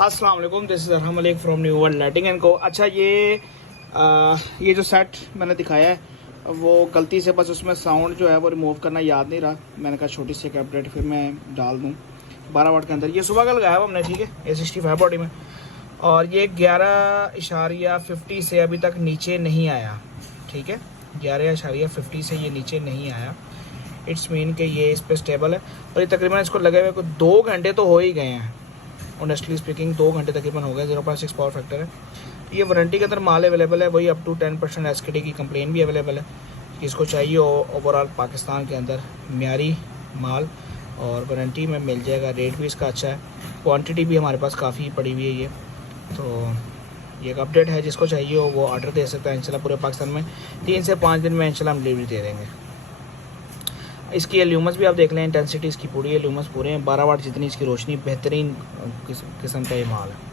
अस्सलाम वालेकुम, this is Arham Malik from New World Lighting and co. अच्छा ये जो सेट मैंने दिखाया है वो गलती से बस उसमें साउंड जो है वो रिमूव करना याद नहीं रहा। मैंने कहा छोटी सी एक अपडेट फिर मैं डाल दूँ 12 वाट के अंदर। ये सुबह का लगाया हुआ हमने, ठीक है, A65 बॉडी में, और ये 11.50 से अभी तक नीचे नहीं आया, ठीक है, 11.50 से ये नीचे नहीं आया। इट्स मीन कि ये इस पर स्टेबल है। और ये तकरीबन इसको लगे हुए को 2 घंटे तो हो ही गए हैं, ऑनेस्टली स्पीकिंग 2 घंटे तकरीबन हो गए। 0.6 पावर फैक्टर है। ये वारंटी के अंदर माल अवेलेबल है, वही अप टू 10% SKD की कंप्लेन भी अवेलेबल है। इसको चाहिए ओवरऑल पाकिस्तान के अंदर म्यारी माल और वारंटी में मिल जाएगा। रेट भी इसका अच्छा है, क्वांटिटी भी हमारे पास काफ़ी पड़ी हुई है। ये तो ये एक अपडेट है, जिसको चाहिए हो वो ऑर्डर दे सकता है इंशाल्लाह। पूरे पाकिस्तान में 3 से 5 दिन में इंशाल्लाह हम डिलीवरी दे देंगे। इसकी एल्यूमस भी आप देख लें, इंटेंसिटी इसकी पूरी एल्यूमस पूरे हैं। 12 वाट जितनी इसकी रोशनी, बेहतरीन किस्म का ये माल है।